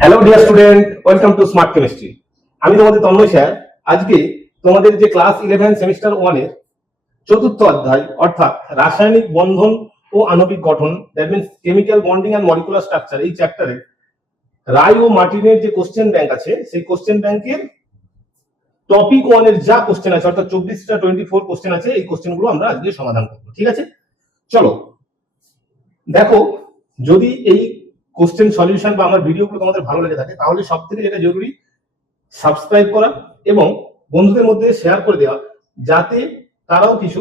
Hello dear student, welcome to smart chemistry. আমি তোমাদের Tanmoy sir. আজকে তোমাদের যে ক্লাস 11 সেমিস্টার 1 এর চতুর্থ অধ্যায় অর্থাৎ রাসায়নিক বন্ধন ও আণবিক গঠন, that means chemical bonding and molecular structure, এই চ্যাপ্টারে রায় ও মার্টিনের যে কোশ্চেন ব্যাংক আছে সেই কোশ্চেন ব্যাংকের টপিক 1 এর যা কোশ্চেন আছে অর্থাৎ 24টা 24 কোশ্চেন আছে, এই কোশ্চেনগুলো আমরা আজকে সমাধান করব। ঠিক আছে, চলো দেখো। যদি এই কোশ্চেন সলিউশন বা আমার ভিডিওগুলো তোমাদের ভালো লেগে থাকে তাহলে সবথেকে যেটা জরুরি সাবস্ক্রাইব করা এবং বন্ধুদের মধ্যে শেয়ার করে দেওয়া, যাতে তারাও কিছু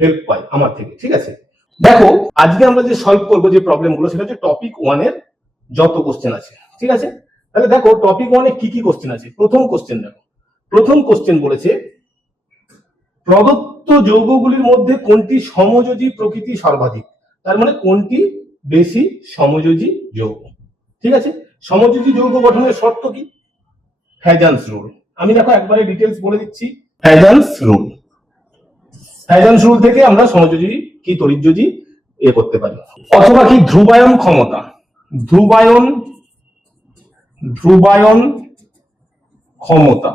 হেল্প পায় আমার থেকে। ঠিক আছে, দেখো আজকে আমরা যে সলভ করব যে প্রবলেমগুলো সেটা হচ্ছে টপিক 1 এর যত কোশ্চেন আছে। ঠিক আছে, তাহলে দেখো টপিক 1 এ কি কি কোশ্চেন আছে। প্রথম কোশ্চেন দেখো, প্রথম কোশ্চেন বলেছে প্রদত্ত যৌগগুলির মধ্যে কোনটি সমযোজী প্রকৃতি সর্বাধিক, তার মানে কোনটি বেশি সমযোজী যৌগ। ঠিক আছে, সমযোজী যৌগ গঠনের শর্ত কি? হ্যাজান্স রুল। আমি দেখো একবারে ডিটেলস বলে দিচ্ছি। হ্যাজান্স রুল, হ্যাজান্স রুল থেকে আমরা সমযোজী কি তড়িৎযোজী করতে পারি। অথবা কি ধ্রুবায়ন ক্ষমতা, ধ্রুবায়ন ধ্রুবায়ন ক্ষমতা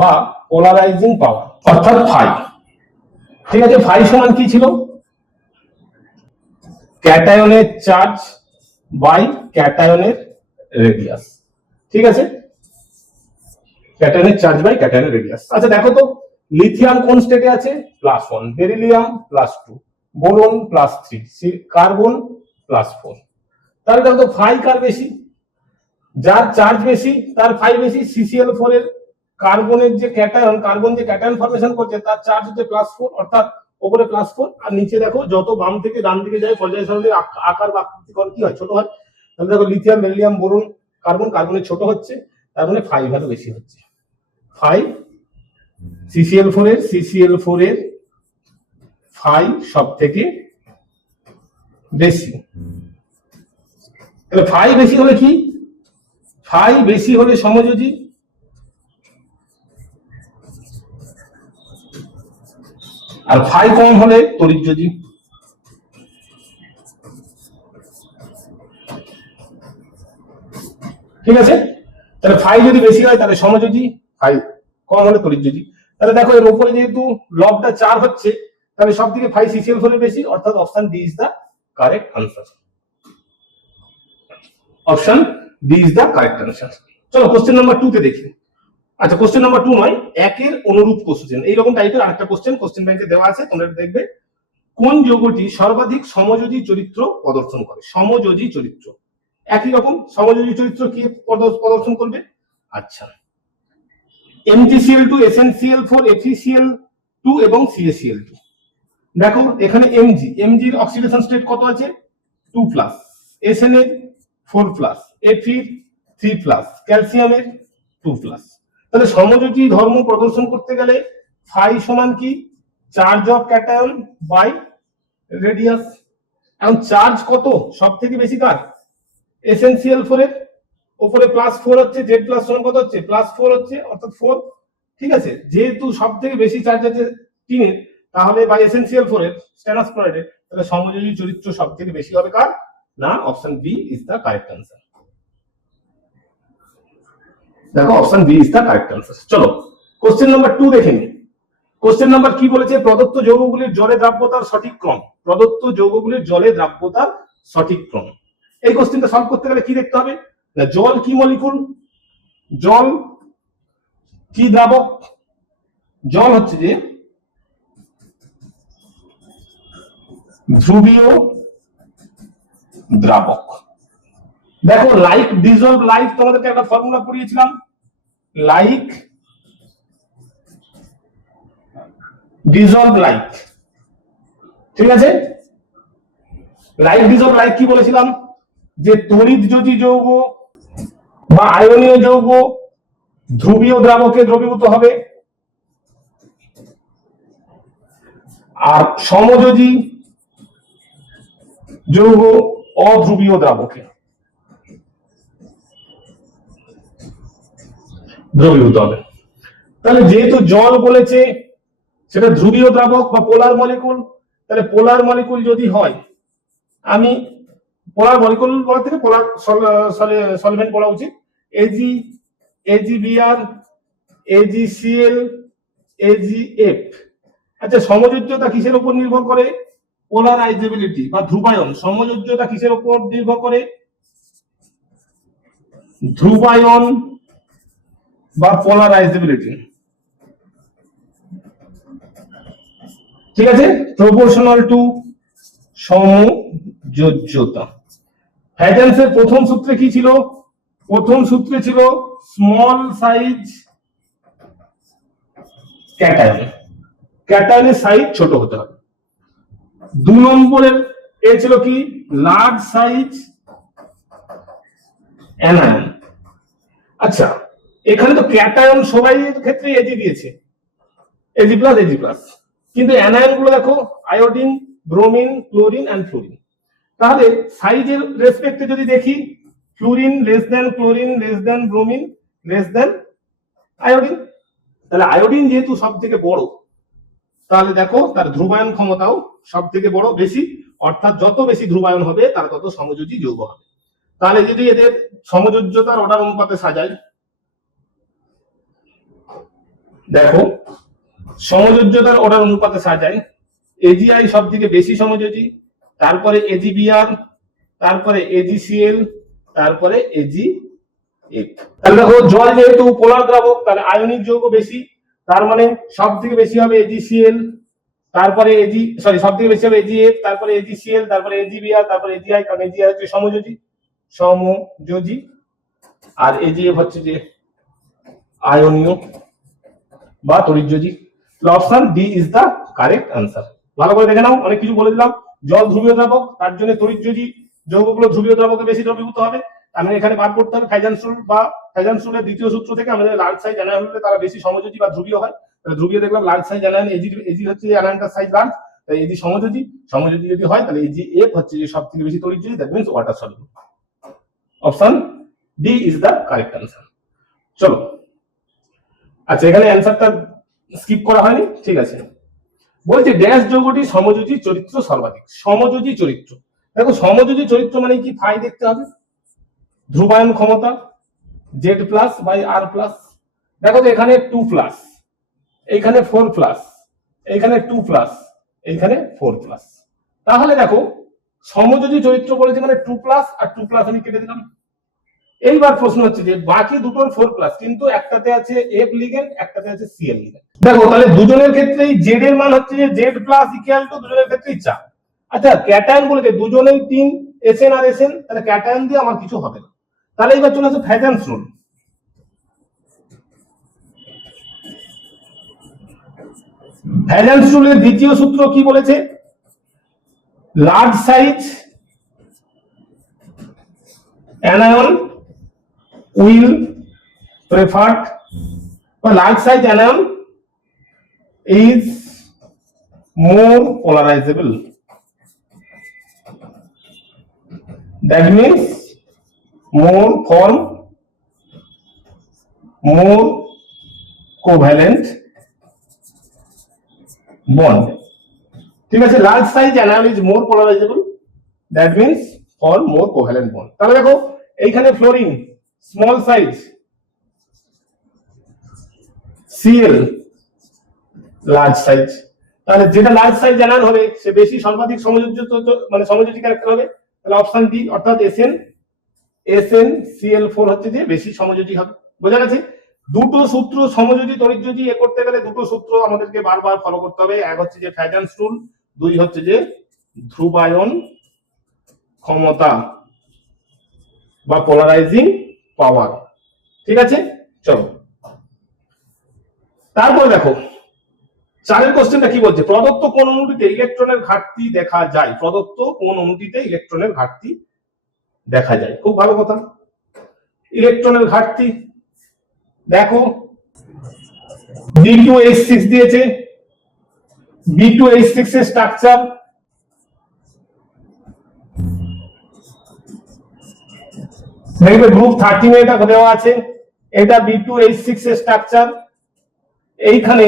বা পোলারাইজিং পাওয়ার অর্থাৎ ফাই। ঠিক আছে, ফাই সমান কি ছিল? ক্যাটায়নের চার্জ বাই ক্যাটায়নের রেডিয়াস। ঠিক আছে, ক্যাটায়নের চার্জ বাই ক্যাটায়নের রেডিয়াস। আচ্ছা দেখো তো, লিথিয়াম কোন স্টেটে আছে? +1, বেরিলিয়াম +2, বোরন +3, কার্বন +4। তাহলে দেখো তো ফাই কার বেশি? যার চার্জ বেশি তার ফাই বেশি। CCl4 এর কার্বনের যে ক্যাটায়ন, কার্বন যে ক্যাটায়ন ফরমেশন করছে তার চার্জ হচ্ছে +4, অর্থাৎ উপরে +4 আর নিচে দেখো যত বাম থেকে ডান দিকে যায় পর্যায় সারণীর আকার বা আকৃতিকরণ কি হয়? ছোট হয়। তাহলে দেখো লিথিয়াম, বেরিলিয়াম, বোরন, কার্বন, কার্বনের ছোট হচ্ছে, তার মানে ফাই ভ্যালু বেশি হচ্ছে। ফাই CCl4 এর ফাই সব থেকে বেশি। তাহলে ফাই বেশি হলে কি? ফাই বেশি হলে সমযোজী, আর ফাই কম হলে তড়িৎযোজী। ঠিক আছে, তাহলে ফাই যদি বেশি হয় তাহলে সমযোজী, ফাই কম হলে তড়িৎযোজী। তাহলে দেখো এর উপরে যেহেতু লবটা 4 হচ্ছে, তাহলে সব থেকে ফাই CCl4 এর বেশি, অর্থাৎ option D is the correct answer. Option D is the correct answer. চলো কোশ্চেন নাম্বার 2 তে দেখি। আচ্ছা কোশ্চেন নাম্বার 2 নয়, একের অনুরূপ কোশ্চেন, এইরকম টাইপের আরেকটা কোশ্চেন ব্যাংকে দেওয়া আছে, তোমরা দেখবে। কোন যৌগটি সর্বাধিক সমযোজী চরিত্র প্রদর্শন করে? সমযোজী চরিত্র একই রকম, সমযোজী চরিত্র কি প্রদর্শন করবে? আচ্ছা, MgCl2, SnCl4, FeCl2 এবং CaCl2। দেখো এখানে Mg এর অক্সিডেশন স্টেট কত আছে? 2+, Sn এর 4+, Fe 3+, ক্যালসিয়ামের 2+। তাহলে সমযোজী ধর্ম প্রদর্শন করতে গেলে ফাই সমান কি? Charge of cation by radius. এখন চার্জ কত সব থেকে বেশি কার? SnCl4 এর। উপরে +4 হচ্ছে, Z+ সমান কত হচ্ছে? +4 হচ্ছে, অর্থাৎ 4। ঠিক আছে, যেহেতু সব থেকে বেশি চার্জ আছে টিনের, তাহলে বাই SnCl4 এর স্ট্যানাস ক্লোরাইডের, তাহলে সমযোজী চরিত্র সব থেকে বেশি হবে কার? না, option B is the correct answer. দেখো option B is the correct answer. চলো কোশ্চেন নাম্বার 2 দেখে নিই। কোশ্চেন নাম্বার কি বলেছে? প্রদত্ত যৌগগুলির জলে দ্রাব্যতার সঠিক ক্রম। প্রদত্ত যৌগগুলির জলে দ্রাব্যতার সঠিক ক্রম। এই কোশ্চেনটা সলভ করতে গেলে কি দেখতে হবে? না, জল কি মলিকুল? জল কি দ্রাবক? জল হচ্ছে যে ধ্রুবীয় দ্রাবক। দেখো লাইক ডিজলভ লাইক, তোমাদেরকে একটা ফর্মুলা পড়িয়েছিলাম, লাইক ডিজলভ লাইক। ঠিক আছে, লাইক ডিজলভ লাইক কি বলেছিলাম? যে তড়িৎযোজী যৌগ বা আয়নীয় যৌগ ধ্রুবীয় দ্রাবকে দ্রবীভূত হবে, আর সমযোজী যৌগ অধ্রুবীয় দ্রাবকে দ্রবীভূত হবে। তাহলে যেহেতু জল বলেছে সেটা ধ্রুবীয় দ্রাবক বা পোলার মলিকুল, তাহলে পোলার মলিকুল যদি হয়, আমি পোলার মলিকুল বলা থেকে পোলার সলভেন্ট পড়া উচিত। A G, A G B R, A G C L, A G F. আচ্ছা, সমযোজ্যতা কিসের উপর নির্ভর করে? পোলারাইজেবিলিটি বা ধ্রুবায়ন। সমযোজ্যতা কিসের উপর নির্ভর করে? ধ্রুবায়ন বা পোলারাইজেবিলিটি। ঠিক আছে, প্রপোর্শনাল টু সমযোজ্যতা। হ্যাজেন্সের প্রথম সূত্রে কি ছিল? প্রথম সূত্রে ছিল স্মল সাইজ ক্যাটায়ন, ক্যাটায়নের সাইজ ছোট হতে হবে। 2 নম্বরের এ ছিল কি? Large size anion. আচ্ছা, এখানে তো ক্যাটায়ন সবাই ক্ষেত্রে এজি দিয়েছে, এজি প্লাস এজি প্লাস, কিন্তু অ্যানায়ন গুলো দেখো iodine, bromine, chlorine and fluorine. তাহলে সাইজের রেসপেক্টে যদি দেখি, fluorine less than chlorine, less than bromine, less than iodine. তাহলে আয়োডিন যেহেতু সব থেকে বড়, তাহলে দেখো তার ধ্রুবায়ন ক্ষমতাও সব থেকে বড়, বেশি। অর্থাৎ যত বেশি ধ্রুবায়ন হবে তার তত সমযোজী যৌগ হবে। তাহলে যদি এদের সমযোজ্যতার অর্ডার অনুপাতে সাজাই, দেখো সমযোজ্যতার অর্ডার অনুপাতে সাজাই, এজিআই সব থেকে বেশি সমযোজী, তারপরে এজিবিআর, তারপরে এজিসিএল, তারপরে এজিএফ। তাহলে দেখো জল যেহেতু পোলার দ্রাবক, তাহলে আয়নিক যৌগ বেশি, তার মানে সব থেকে বেশি হবে এজিসিএল, তারপরে সব থেকে বেশি হবে এজিএফ, তারপরে এজিসিএল, তারপরে এজিবিআর, তারপরে এজিআই, কারণ এজিআই হচ্ছে সমযোজী, আর এজিএফ হচ্ছে যে আয়নীয় বা তড়িৎযোজী। Option D is the correct answer. ভালো করে দেখে নাও, অনেক কিছু বলে দিলাম। জল ধ্রুবীয় দ্রাবক, তার জন্য তড়িৎযোজী যৌগগুলো ধ্রুবীয় দ্রাবকে বেশি দ্রবীভূত হবে। আমি এখানে বার করতে হবে ফাইজানসুলের দ্বিতীয় সূত্র থেকে আমাদের লার্জ সাইজ অ্যানায়ন হলে তারা বেশি সমযোজী বা ধ্রুবীয় হয়। তাহলে ধ্রুবীয় দেখলাম লার্জ সাইজ অ্যানায়ন, এজি হচ্ছে যে অ্যানায়নটার সাইজ লার্জ, তাই এজি সমযোজী যদি হয় তাহলে এজি এফ হচ্ছে যে সবথেকে বেশি তড়িৎযোজী, that means water soluble. Option D is the correct answer. চলো, আচ্ছা এখানে অ্যানসারটা স্কিপ করা হয়নি, ঠিক আছে। বলছে ড্যাশ যৌগটি সমযোজী চরিত্র সর্বাধিক। সমযোজী চরিত্র, দেখো সমযোজী চরিত্র মানে কি? ফাই দেখতে হবে, ধ্রুবায়ন ক্ষমতা Z plus by R plus. দেখো তো এখানে 2 প্লাস, এইখানে 4 প্লাস, এইখানে 2 প্লাস, এইখানে 4 প্লাস। তাহলে দেখো সমযোজী চরিত্র বলেছে মানে 2 প্লাস আর 2 প্লাস আমি কেটে দিলাম। এইবার প্রশ্ন হচ্ছে যে বাকি দুটোর 4 প্লাস, কিন্তু একটাতে আছে এফ লিগেন্ড, একটাতে আছে সিএল লিগেন্ড। দেখো তাহলে দুজনের ক্ষেত্রেই জেড এর মান হচ্ছে যে জেড প্লাস ইকুয়াল টু দুজনের ক্ষেত্রেই 4। আচ্ছা ক্যাটায়ন বলেছে দুজনেই 3 এসএন আর এসএন, তাহলে ক্যাটায়ন দিয়ে আমার কিছু হবে না। তাহলে এবার চলে আসে ফ্যাজান্স রুল। ফ্যাজান্স রুলের দ্বিতীয় সূত্র কি বলেছে? Large size anion will preferred, or large size anion is more polarizable. That means more form more covalent bond. ঠিক আছে, large size anion is more polarizable, that means form more covalent bond. তাহলে দেখো এইখানে fluorine small size, CL large size. তাহলে যেটা large size জানান হবে সে বেশি সর্বাধিক সমযোজী মানে সমযোজী ক্যারেক্টার হবে। তাহলে অপশন ডি অর্থাৎ এসএন সিএল4 হচ্ছে যে বেশি সমযোজী হবে। বোঝা গেছে? দুটো সূত্র সমযোজী তড়িৎযোজী এ করতে গেলে দুটো সূত্র আমাদেরকে বারবার ফলো করতে হবে। এক হচ্ছে যে ফ্যাজান্স রুল, দুই হচ্ছে যে ধ্রুবায়ন ক্ষমতা বা পোলারাইজিং পাওয়ার। ঠিক আছে, চলো তারপর দেখো 4 কোশ্চেনটা কি বলছে? প্রদত্ত কোন অণুটিতে ইলেকট্রনের ঘাটতি দেখা যায়? প্রদত্ত কোন অণুটিতে ইলেকট্রনের ঘাটতি দেখা যায়? খুব ভালো কথা, ইলেকট্রনের ঘাটতি। দেখো B2H6 দিয়েছে, B2H6 এর স্ট্রাকচার দেখবে গ্রুপ 13 এ এটা দেওয়া আছে। এটা B2H6 এর স্ট্রাকচার। এইখানে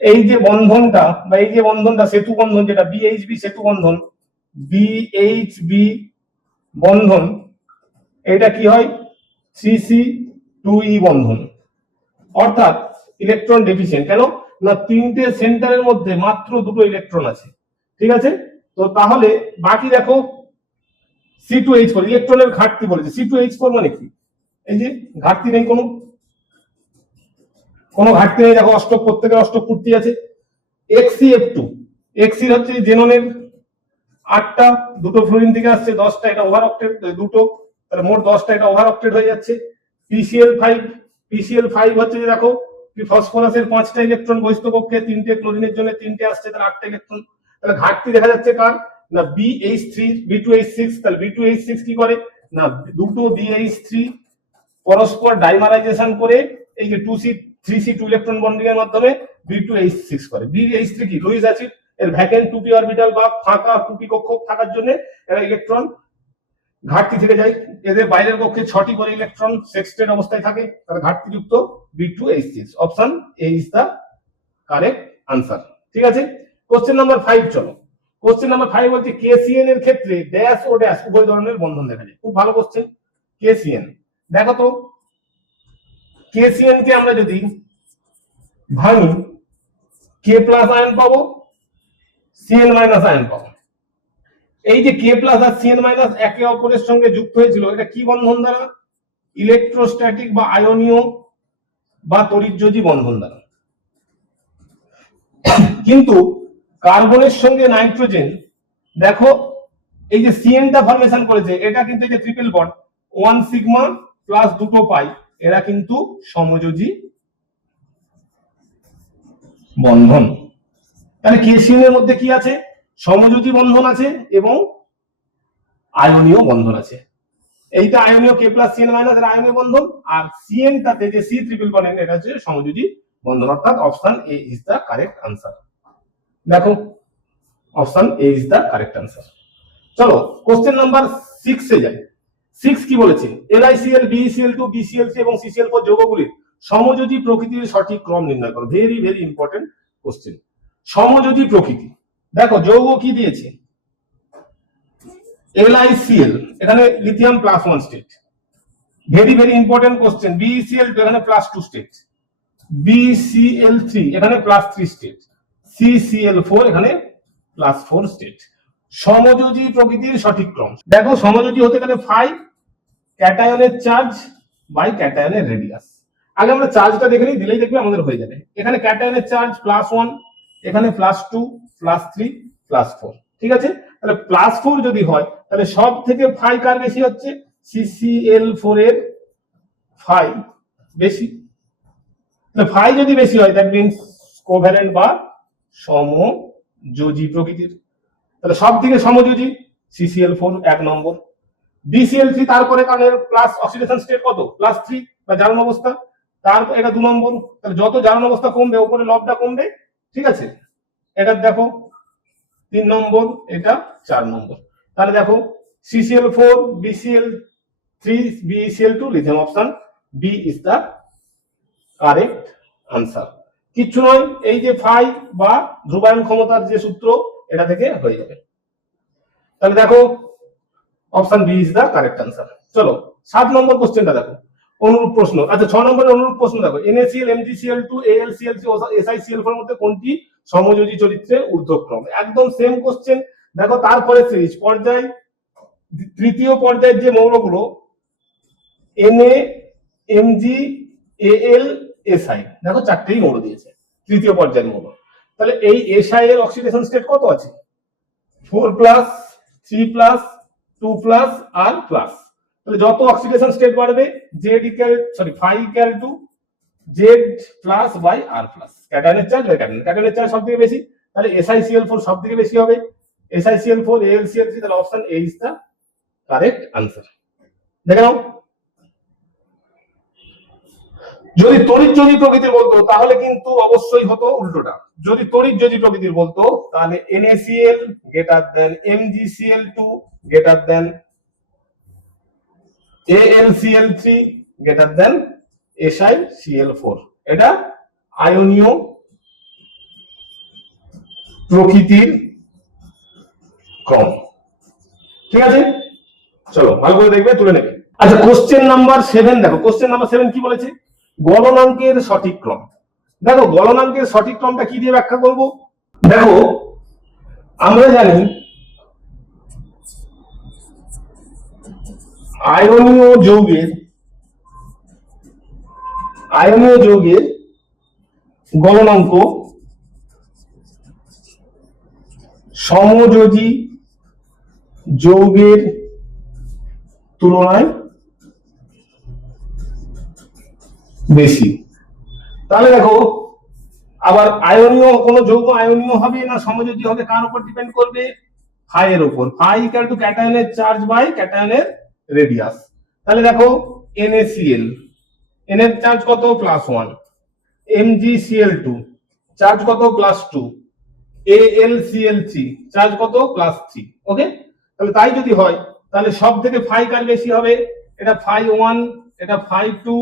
এই যে বন্ধনটা বা এই যে বন্ধনটা সেতু বন্ধন, যেটা BHB সেতু বন্ধন, BHB বন্ধন, এটা কি হয় 3C2E বন্ধন, অর্থাৎ ইলেকট্রন ডেফিসিয়েন্ট। কেন না তিনটে সেন্টারের মধ্যে মাত্র দুটো ইলেকট্রন আছে, ঠিক আছে। তো তাহলে বাকি দেখো C2H4 ইলেকট্রনের ঘাটতি বলেছে। C2H4 মানে কি, এই যে ঘাটতি নেই, কোনো ঘাটতি নেই, দেখো অষ্টক, প্রত্যেকের অষ্টক পূর্তি আছে। XCF2 XC হচ্ছে জেননের 8টা, দুটো ফ্লোরিন থেকে আসছে 10টা, এটা ওভার অক্টেট দুটো, তাহলে মোট 10টা, এটা ওভার অক্টেট হয়ে যাচ্ছে। PCl5 হচ্ছে যে দেখো ফসফরাসের 5টা ইলেকট্রন বহিস্থ কক্ষে, 3টে ক্লোরিনের জন্য 3টে আসছে, তাহলে 8টা ইলেকট্রন। তাহলে ঘাটতি দেখা যাচ্ছে কার না B2H6, তাহলে B2H6 কি করে না দুটো BH3 পরস্পর ডাইমারাইজেশন করে এই যে 3C2 ইলেকট্রন বন্ডিং এর মাধ্যমে B2H6 করে। BH3 কি লুইস অ্যাসিড, এর ভ্যাকেন্ট 2p অরবিটাল বা ফাঁকা 2p কক্ষ থাকার জন্য এরা ইলেকট্রন ঘাটতি থেকে যায়। এদের বাইরের কক্ষে 6টি করে ইলেকট্রন সেক্সটেড অবস্থায় থাকে, তাহলে ঘাটতিযুক্ত B2H6। Option A is the correct answer, ঠিক আছে। কোশ্চেন নাম্বার 5 চলো। কোশ্চেন নাম্বার 5 বলছে KCN এর ক্ষেত্রে ড্যাশ ও ড্যাশ উভয় ধরনের বন্ধন দেখা যায়। খুব ভালো কোশ্চেন। KCN দেখো তো, KCN কে আমরা যদি ভাঙি K প্লাস আয়ন পাবো, Cn মাইনাস আয়ন পাবো। এই যে K প্লাস আর Cn মাইনাস একে অপরের সঙ্গে যুক্ত হয়েছিল, এটা কি বন্ধন দ্বারা, ইলেকট্রোস্ট্যাটিক বা আয়নীয় বা তড়িৎযোজী বন্ধন দ্বারা। কিন্তু কার্বনের সঙ্গে নাইট্রোজেন দেখো এই যে Cnটা ফরমেশন করেছে, এটা কিন্তু এই যে ট্রিপল বন্ড 1 সিগমা প্লাস দুটো পাই, এরা কিন্তু সমযোজী বন্ধন। তাহলে KCN এর মধ্যে কি আছে, সমযোজী বন্ধন আছে এবং আয়নীয় বন্ধন আছে। এইটা আয়নীয় K প্লাস Cn মাইনাস এর আয়নীয় বন্ধন, আর Cnটাতে যে C ট্রিপল বন্ড এটা হচ্ছে সমযোজী বন্ধন, অর্থাৎ option A is the correct answer. দেখো option A is the correct answer. চলো কোশ্চেন নাম্বার 6 এ যাই। 6 কি বলেছে, LiCl BeCl2 BCl3 এবং CCl4 যৌগগুলির সমযোজী প্রকৃতির সঠিক ক্রম নির্ণয় করো। Very very important question. সমযোজী প্রকৃতি, দেখো যৌগ কি দিয়েছে LiCl, এখানে lithium plus 1 state, very very important question. BeCl2 এখানে প্লাস 2 স্টেট, BCl3 এখানে প্লাস 3 স্টেট, CCl4 এখানে প্লাস 4 স্টেট। সমযোজী প্রকৃতির সঠিক ক্রম দেখো, সমযোজী হতে গেলে ফাই ক্যাটায়নের চার্জ বাই ক্যাটায়নের রেডিয়াস। আগে আমরা চার্জটা দেখে নিই, দিলেই দেখবে আমাদের হয়ে যাবে। এখানে ক্যাটায়নের চার্জ +1, এখানে +2 +3 +4, ঠিক আছে। তাহলে +4 যদি হয় তাহলে সব থেকে ফাই কার বেশি হচ্ছে, CCl4 এর ফাই বেশি। তাহলে ফাই যদি বেশি হয় দ্যাট মিন্স কোভ্যালেন্ট বা সমযোজী প্রকৃতির। তাহলে সব থেকে সমযোজী CCl4 1 নম্বর। BCl3 তারপরে কারণ এর প্লাস অক্সিডেশন স্টেট কত +3 বা জারণ অবস্থা, তারপর এটা 2 নম্বর। তাহলে যত জারণ অবস্থা কমবে উপরে লবটা কমবে, ঠিক আছে। এটা দেখো 3 নম্বর, এটা 4 নম্বর। তাহলে দেখো CCl4 BCl3 BeCl2 lithium, option B is the correct answer. কিচ্ছু নয়, এই যে ফাই বা ধ্রুবায়ন ক্ষমতার যে সূত্র এটা থেকে হয়ে যাবে। তাহলে দেখো option B is the correct answer. চলো 7 নম্বর কোশ্চেনটা দেখো, অনুরূপ প্রশ্ন। আচ্ছা 6 নম্বরের অনুরূপ প্রশ্ন দেখো, NaCl MgCl2 AlCl3 ও SiCl4 এর মধ্যে কোনটি সমযোজী চরিত্রের ঊর্ধ্বক্রম। একদম সেম কোশ্চেন। দেখো তারপরে সিরিজ পর্যায়, তৃতীয় পর্যায়ের যে মৌলগুলো Na Mg Al Si, দেখো 4টেই মৌল দিয়েছে তৃতীয় পর্যায়ের মৌল। তাহলে এই Si এর অক্সিডেশন স্টেট কত আছে, 4+, 3+, 2+ আর প্লাস। তাহলে যত অক্সিডেশন স্টেট বাড়বে phi equal to Z+ by R+, ক্যাটায়নের চার্জ বাই ক্যাটায়নের চার্জ সবথেকে বেশি, তাহলে SiCl4 সবথেকে বেশি হবে, SiCl4 AlCl3, তাহলে option A is the correct answer. দেখে নাও, যদি তড়িৎযোজী প্রকৃতির বলতো তাহলে কিন্তু অবশ্যই হতো উল্টোটা। যদি তড়িৎযোজী প্রকৃতির বলতো তাহলে NaCl greater than MgCl2 greater than AlCl3 greater than SiCl4, এটা আয়নীয় প্রকৃতির ক্রম। ঠিক আছে, চলো ভালো করে দেখবে, তুলে নেবে। আচ্ছা কোশ্চেন নাম্বার 7 দেখো, কোশ্চেন নাম্বার 7 কি বলেছে, গলনাঙ্কের সঠিক ক্রম। দেখো গলনাঙ্কের সঠিক ক্রমটা কি দিয়ে ব্যাখ্যা করব। দেখো আমরা জানি আয়নীয় যৌগের গলনাঙ্ক সমযোজী যৌগের তুলনায় বেশি। তাহলে দেখো আবার আয়নীয় কোন যৌগ আয়নীয় হবে না সমযোজী হবে কার উপর ডিপেন্ড করবে, ফাই এর উপর। ফাই ইকুয়াল টু ক্যাটায়নের চার্জ বাই ক্যাটায়নের রেডিয়াস। তাহলে দেখো NaCl, n এর চার্জ কত +1, MgCl2 চার্জ কত +2, AlCl3 চার্জ কত +3। ওকে, তাহলে তাই যদি হয় তাহলে সব থেকে ফাই কার বেশি হবে, এটা φ1, এটা φ2,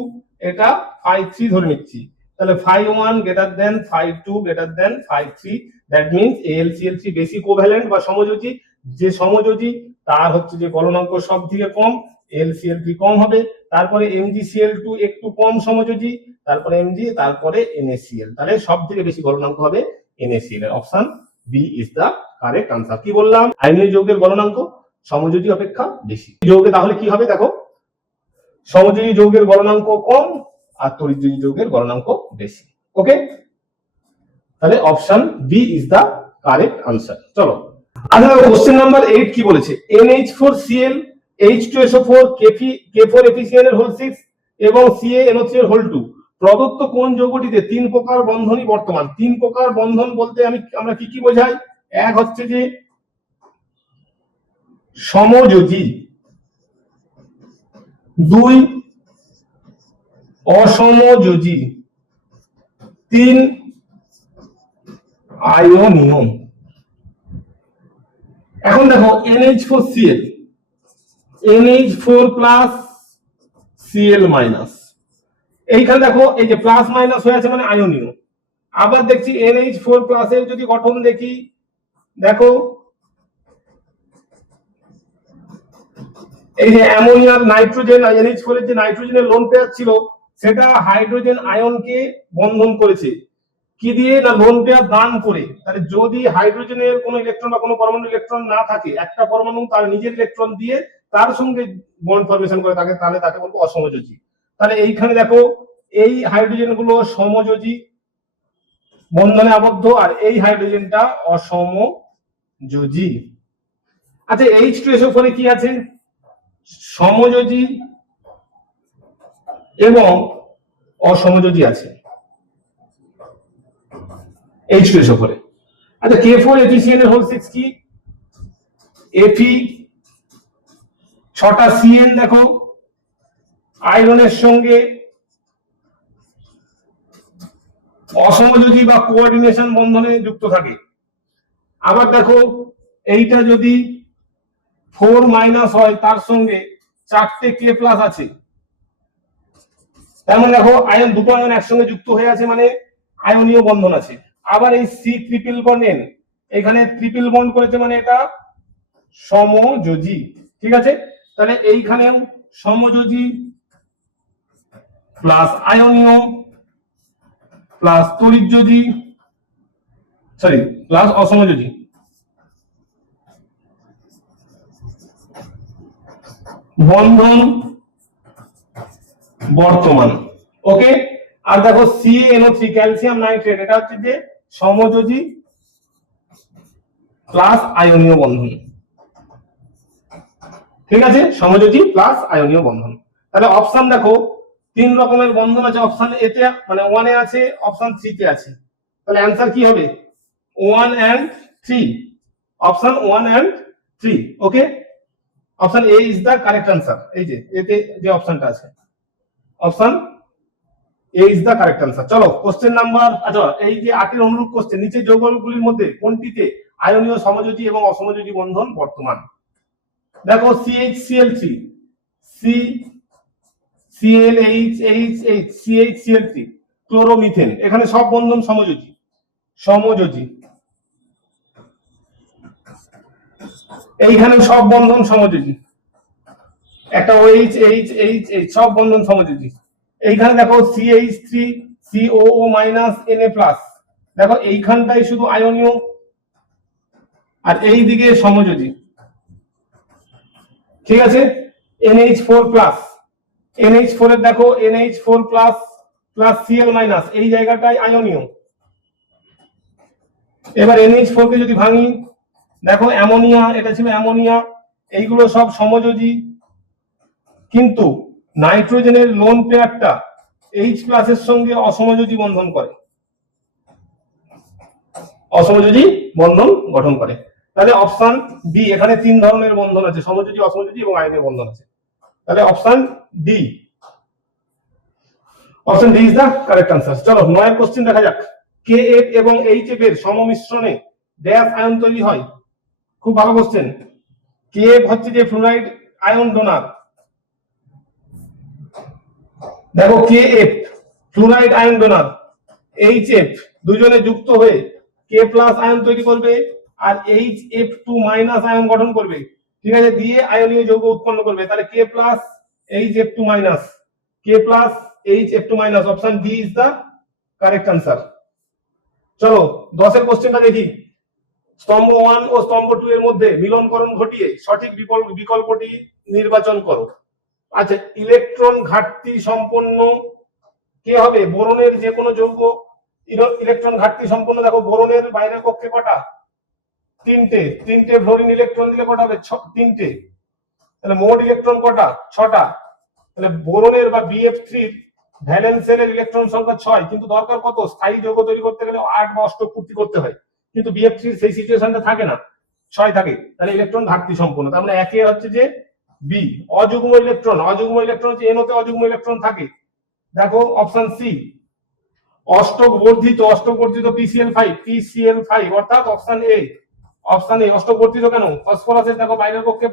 এটা φ3 ধরে নিচ্ছি। তাহলে φ1 greater than φ2 greater than φ3, that means AlCl3 বেশি কোভ্যালেন্ট বা সমযোজী। যে সমযোজী তার হচ্ছে যে গলনাঙ্ক সব থেকে কম, AlCl3 কম হবে। তারপরে MgCl2 একটু কম সমযোজী, তারপরে Mg, তারপরে NaCl। তাহলে সব থেকে বেশি গলনাঙ্ক হবে NaCl। এর option B is the correct answer. কি বললাম, আয়নীয় যৌগের গলনাঙ্ক সমযোজী অপেক্ষা বেশি। যৌগে তাহলে কি হবে, দেখো সমযোজী যৌগের গলনাঙ্ক কম আর তড়িৎযোজী যৌগের গলনাঙ্ক বেশি। ওকে, তাহলে option B is the correct answer. চলো আচ্ছা কোশ্চেন নাম্বার 8 কি বলেছে, NH4Cl H2SO4 K4FeCl এর হোল 6 এবং CaNO3 এর হোল 2 প্রদত্ত কোন যৌগটিতে 3 প্রকার বন্ধনই বর্তমান। 3 প্রকার বন্ধন বলতে আমরা কি কি বোঝাই, এক হচ্ছে যে সমযোজী, 2 অসমযোজী, 3 আয়নীয়। এখন দেখো NH4Cl, NH4 Cl মাইনাস, এইখানে দেখো এই যে প্লাস মাইনাস হয়ে আছে মানে আয়নীয়। আবার দেখছি NH4 এর যদি গঠন দেখি, দেখো এই যে অ্যামোনিয়ার নাইট্রোজেন NH4 এর যে নাইট্রোজেনের লোন পেয়ার ছিল সেটা হাইড্রোজেন আয়নকে বন্ধন করেছে কি দিয়ে, না লোন পেয়ার দান করে। তাহলে যদি হাইড্রোজেনের কোনো ইলেকট্রন বা কোনো পরমাণু ইলেকট্রন না থাকে, একটা পরমাণু তার নিজের ইলেকট্রন দিয়ে তার সঙ্গে বন্ড ফরমেশন করে থাকে, তাহলে তাকে বলবো অসমযোজী। তাহলে এইখানে দেখো এই হাইড্রোজেন গুলো সমযোজী বন্ধনে আবদ্ধ আর এই হাইড্রোজেনটা অসমযোজী। আচ্ছা H2SO4 কি আছে, সমযোজী এবং অসমযোজী আছে H2SO4 এ। আচ্ছা K4FeCl এর হোল 6 কি, Fe 6টা Cn দেখো আয়রনের সঙ্গে অসমযোজী বা কোঅর্ডিনেশন বন্ধনে যুক্ত থাকে। আবার দেখো এইটা যদি 4 মাইনাস হয় তার সঙ্গে 4টে K প্লাস আছে, তেমন দেখো আয়ন দুটো আয়ন একসঙ্গে যুক্ত হয়ে আছে মানে আয়নীয় বন্ধন আছে। আবার এই C ট্রিপল বন্ড N এখানে ট্রিপল বন্ড করেছে মানে এটা সমযোজী। ঠিক আছে, তাহলে এইখানেও সমযোজী প্লাস আয়নীয় প্লাস তড়িৎযোজী, সরি প্লাস অসমযোজী, বন্ধন বর্তমান। ওকে, আর দেখো CaNO3 ক্যালসিয়াম নাইট্রেট এটা হচ্ছে যে সমযোজী প্লাস আয়নীয় বন্ধন। ঠিক আছে, সমযোজী প্লাস আয়নীয় বন্ধন। তাহলে অপশন দেখো 3 রকমের বন্ধন আছে, অপশন এ তে মানে 1 এ আছে, অপশন 3 তে আছে। তাহলে অ্যানসার কি হবে 1 and 3, option 1 and 3। Okay, option A is the correct answer. এই যে এতে যে অপশনটা আছে option A is the correct answer. চলো কোশ্চেন নাম্বার, আচ্ছা এই যে 8 এর অনুরূপ কোশ্চেন, নিচে যৌগগুলির মধ্যে কোনটিতে আয়নীয় সমযোজী এবং অসমযোজী বন্ধন বর্তমান। দেখো CHCl3, CLHHH, CHCl3, ক্লোরোমিথেন, এখানে সব বন্ধন সমযোজী। এইখানে সব বন্ধন সমযোজী, একটা OH H H H সব বন্ধন সমযোজী। এইখানে দেখো CH3 COO minus Na plus, দেখো এইখানটাই শুধু আয়নীয় আর এই দিকে সমযোজী, ঠিক আছে। NH4 প্লাস, NH4 এর দেখো NH4 plus plus Cl minus, এই জায়গাটায় আয়নীয়। এবার NH4 কে যদি ভাঙি, দেখো অ্যামোনিয়া, এটা ছিল অ্যামোনিয়া, এইগুলো সব সমযোজী, কিন্তু নাইট্রোজেনের লোন পেয়ারটা H প্লাসের সঙ্গে অসমযোজী বন্ধন করে, অসমযোজী বন্ধন গঠন করে। তাহলে অপশন ডি, এখানে তিন ধরনের বন্ধন আছে, সমযোজী, অসমযোজী এবং আয়নীয় বন্ধন আছে। তাহলে option D, option D is the correct answer. চলো 9 কোশ্চেন দেখা যাক। KF এবং HF এর সমমিশ্রণে ড্যাশ আয়ন তৈরি হয়। খুব ভালো কোশ্চেন। KF হচ্ছে যে ফ্লুরাইড আয়ন ডোনার, দেখো KF ফ্লুরাইড আয়ন ডোনার, HF দুজনে যুক্ত হয়ে K প্লাস আয়ন তৈরি করবে আর HF2 মাইনাস আয়ন গঠন করবে, ঠিক আছে, দিয়ে আয়নীয় যৌগ উৎপন্ন করবে। তাহলে K plus HF2 minus, K plus HF2 minus, option D is the correct answer. চলো 10 এর কোশ্চেনটা দেখি। স্তম্ভ 1 ও স্তম্ভ 2 এর মধ্যে মিলনকরণ ঘটিয়ে সঠিক বিকল্পটি নির্বাচন করো। আচ্ছা, ইলেকট্রন ঘাটতি সম্পন্ন কে হবে? বোরনের যে কোনো যৌগ ইলেকট্রন ঘাটতি সম্পন্ন। দেখো বোরনের বাইরের কক্ষে কটা? তিনটে ফ্লোরিন ইলেকট্রন দিলে কটা হবে? তিনটে। তাহলে মোট ইলেকট্রন কটা? 6টা। তাহলে বোরনের বা BF3 ভ্যালেন্স শেলের ইলেকট্রন সংখ্যা 6, কিন্তু দরকার কত? স্থায়ী যৌগ তৈরি করতে গেলে 8 বা অষ্টক পূর্তি করতে হয়, কিন্তু BF3 সেই সিচুয়েশনটা থাকে না, 6 থাকে। তাহলে ইলেকট্রন ঘাটতি সম্পন্ন। তার মানে একে হচ্ছে যে বি। অযুগ্ম ইলেকট্রন, অযুগ্ম ইলেকট্রন হচ্ছে NO তে অযুগ্ম ইলেকট্রন থাকে, দেখো অপশন সি। অষ্টক বর্ধিত PCl5 অর্থাৎ অপশন এ। অপশন এ অষ্টক বর্ধিত কেন? ফসফরাসের দেখো বাইরের কক্ষে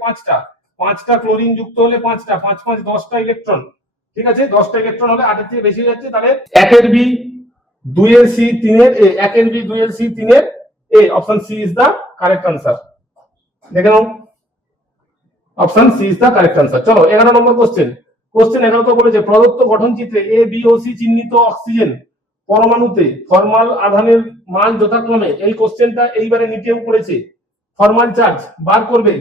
5টা ক্লোরিন যুক্ত হলে 5টা, 5 5 10টা ইলেকট্রন, ঠিক আছে। 10টা ইলেকট্রন হলে 8 এর থেকে বেশি হয়ে যাচ্ছে, তাহলে 1 এর বি 2 এর সি 3 এর এ, 1 এর বি 2 এর সি 3 এর এ, option C is the correct answer. দেখে নাও, option C is the correct answer. চলো 11 নম্বর কোশ্চেন। কোশ্চেন 11 তো বলেছে প্রদত্ত গঠন চিত্রে A B ও C চিহ্নিত অক্সিজেন পরমাণুতে ফরমাল আধানের মান যথাক্রমে, এই কোশ্চেনটা এইবারে নিচেও পড়েছে। ফরমাল চার্জ বার করবে।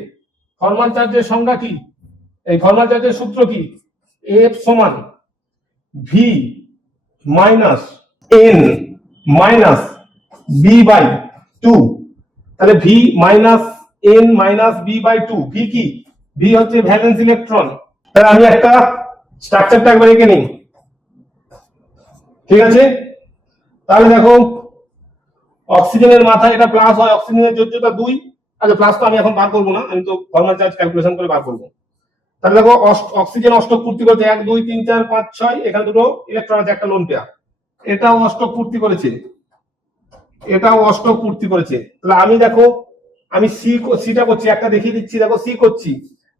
ফরমাল চার্জের সংজ্ঞা কি? এই ফরমাল চার্জের সূত্র কি? F সমান V minus N minus B by 2। তাহলে V minus N minus B by 2, V কি? V হচ্ছে ভ্যালেন্স ইলেকট্রন। তাহলে আমি একটা স্ট্রাকচারটা একবার এঁকে নিই, ঠিক আছে। তাহলে দেখো অক্সিজেনের মাথায় এটা প্লাস হয়, অক্সিজেনের যোজ্যতা 2। আচ্ছা, প্লাস তো আমি এখন বার করবো না, আমি তো ফরমাল চার্জ ক্যালকুলেশন করে বার করবো। তাহলে দেখো অক্সিজেন অষ্টক পূর্তি করেছে 1 2 3 4 5 6, এখানে দুটো ইলেকট্রন আছে, একটা লোন পেয়ার, এটাও অষ্টক পূর্তি করেছে, এটাও অষ্টক পূর্তি করেছে। তাহলে আমি দেখো আমি সিটা করছি, একটা দেখিয়ে দিচ্ছি, দেখো সি করছি।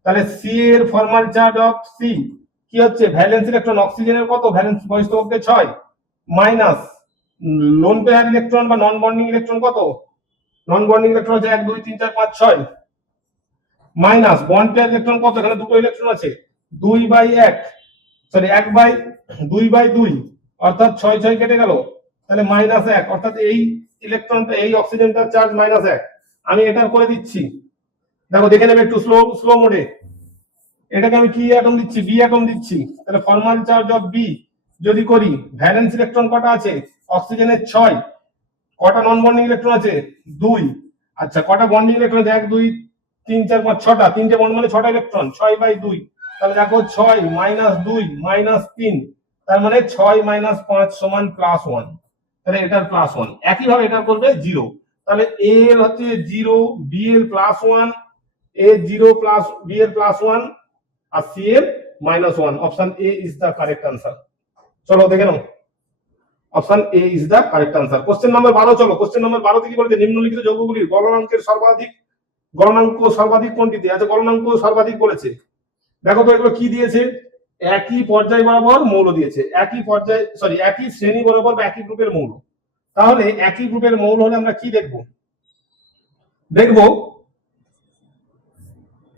তাহলে সি এর ফরমাল চার্জ অফ সি কি হচ্ছে? ভ্যালেন্স ইলেকট্রন, অক্সিজেনের কত? ভ্যালেন্স বহিস্থকে 6 মাইনাস লোন পেয়ার ইলেকট্রন বা নন বন্ডিং ইলেকট্রন কত? নন বন্ডিং ইলেকট্রন আছে 1 2 3 4 5 6 মাইনাস বন্ড পেয়ার ইলেকট্রন কত? এখানে দুটো ইলেকট্রন আছে, 2/1, সরি 1/2/2, অর্থাৎ 6 6 কেটে গেল, তাহলে -1, অর্থাৎ এই ইলেকট্রনটা, এই অক্সিজেনটার চার্জ -1। আমি এটা করে দিচ্ছি, দেখো দেখে নেবে একটু স্লো মোডে। এটাকে আমি কি অ্যাটম দিচ্ছি? বি অ্যাটম দিচ্ছি। তাহলে ফরমাল চার্জ অফ বি যদি করি, ভ্যালেন্স ইলেকট্রন কটা আছে? অক্সিজেনের 6, কটা নন বন্ডিং ইলেকট্রন আছে? 2। আচ্ছা, কটা বন্ডিং ইলেকট্রন আছে? 1 2 3 4 5 6টা, তিনটে বন্ড মানে 6টা ইলেকট্রন, 6/2। তাহলে দেখো 6 - 2 - 3, তার মানে 6 - 5 সমান +1। তাহলে এটার +1। একইভাবে এটার করবে 0। তাহলে এ এর হচ্ছে 0, বি এর +1, এ 0 প্লাস বি এর +1 আর সি এর -1। Option A is the correct answer. চলো দেখে নাও, option A is the correct answer. Question number 12। চলো কোশ্চেন নাম্বার 12 কি বলেছে? নিম্নলিখিত যৌগগুলির গলনাঙ্ক সর্বাধিক কোনটিতে? আচ্ছা, গলনাঙ্ক সর্বাধিক বলেছে। দেখো তো এগুলো কি দিয়েছে? একই পর্যায় বরাবর মৌল দিয়েছে, একই শ্রেণী বরাবর বা একই গ্রুপের মৌল। তাহলে একই গ্রুপের মৌল হলে আমরা কি দেখব?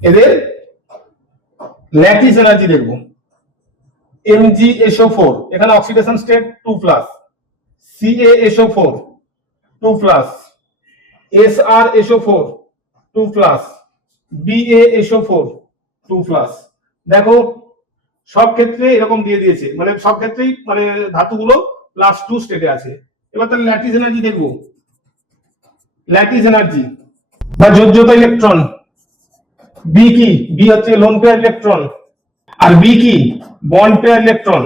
এদের ল্যাটিস এনার্জি দেখবো। MgSO4 এখানে oxidation state 2+, CaSO4 2+, SrSO4 2+, BaSO4 2+। দেখো সব ক্ষেত্রে এরকম দিয়ে দিয়েছে, মানে সব ক্ষেত্রেই মানে ধাতুগুলো +2 স্টেটে আছে। এবার তাহলে ল্যাটিস এনার্জি দেখবো। ল্যাটিস এনার্জি বা যোজ্যতা ইলেকট্রন, বি কি? বি হচ্ছে লোন পেয়ার ইলেকট্রন, আর বি কি? Bond pair electron.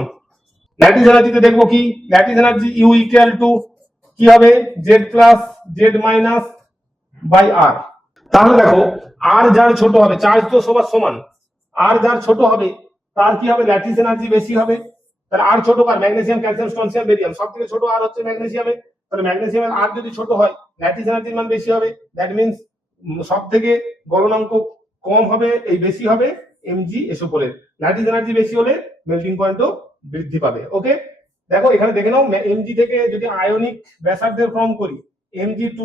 ল্যাটিস এনার্জিতে দেখবো কি? Lattice energy U equal to কি হবে? Z plus Z minus by R. তাহলে দেখো আর যার ছোট হবে, চার্জ তো সবার সমান, আর যার ছোট হবে তার কি হবে? ল্যাটিস এনার্জি বেশি হবে। তাহলে আর ছোট কার? Magnesium, calcium, strontium, barium. সব থেকে ছোট আর হচ্ছে ম্যাগনেসিয়ামে। তাহলে ম্যাগনেসিয়ামের আর যদি ছোট হয় ল্যাটিস এনার্জির মান বেশি হবে। দ্যাট মিনস সব থেকে গলনাঙ্ক কম হবে, এই বেশি হবে MgSO4 এর। ল্যাটিস এনার্জি বেশি হলে মেল্টিং পয়েন্টও বৃদ্ধি পাবে। ওকে, দেখো এখানে দেখে নাও, Mg থেকে যদি আয়নিক ব্যাসার্ধের ফর্ম করি, Mg2+,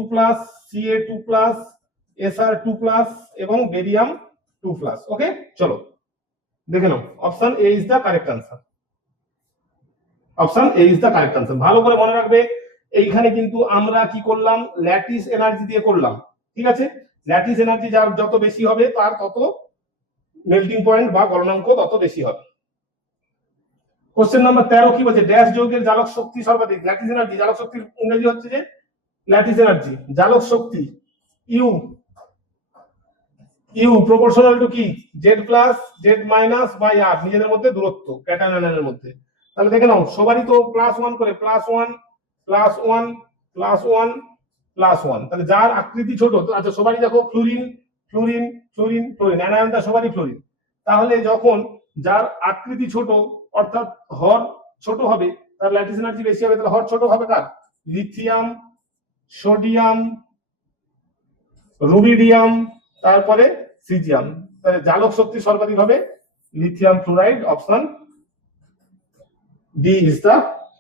Ca2+, Sr2+ এবং বেরিয়াম 2+। ওকে, চলো দেখে নাও। Option A is the correct answer. Option A is the correct answer. ভালো করে মনে রাখবে, এইখানে কিন্তু আমরা কি করলাম? ল্যাটিস এনার্জি দিয়ে করলাম। ঠিক আছে, ল্যাটিস এনার্জি যার যত বেশি হবে তার তত মেল্টিং পয়েন্ট বা গলনাঙ্ক তত বেশি হবে। কোশ্চেন নাম্বার 13 কি বলছে? ড্যাশ যৌগের জালক শক্তি সর্বাধিক। ল্যাটিস এনার্জি, জালক শক্তির ইংরেজি হচ্ছে যে ল্যাটিস এনার্জি। জালক শক্তি ইউ, ইউ প্রপোর্শনাল টু কি? Z plus Z minus by R, নিজেদের মধ্যে দূরত্ব, ক্যাটায়ন আয়নের মধ্যে। তাহলে দেখে নাও সবারই তো +1 করে, +1 +1 +1 +1। তাহলে যার আকৃতি ছোট, আচ্ছা সবারই দেখো ফ্লুরিন ফ্লুরিন ফ্লুরিন ফ্লুরিন, অ্যানায়নটা সবারই ফ্লুরিন। তাহলে যখন যার আকৃতি ছোট অর্থাৎ হর ছোট হবে তার ল্যাটিস এনার্জি বেশি হবে। তাহলে হর ছোট হবে কার? লিথিয়াম, সোডিয়াম, রুবিডিয়াম, তারপরে সিজিয়াম। তাহলে জালক শক্তি সর্বাধিক হবে lithium fluoride. Option D is the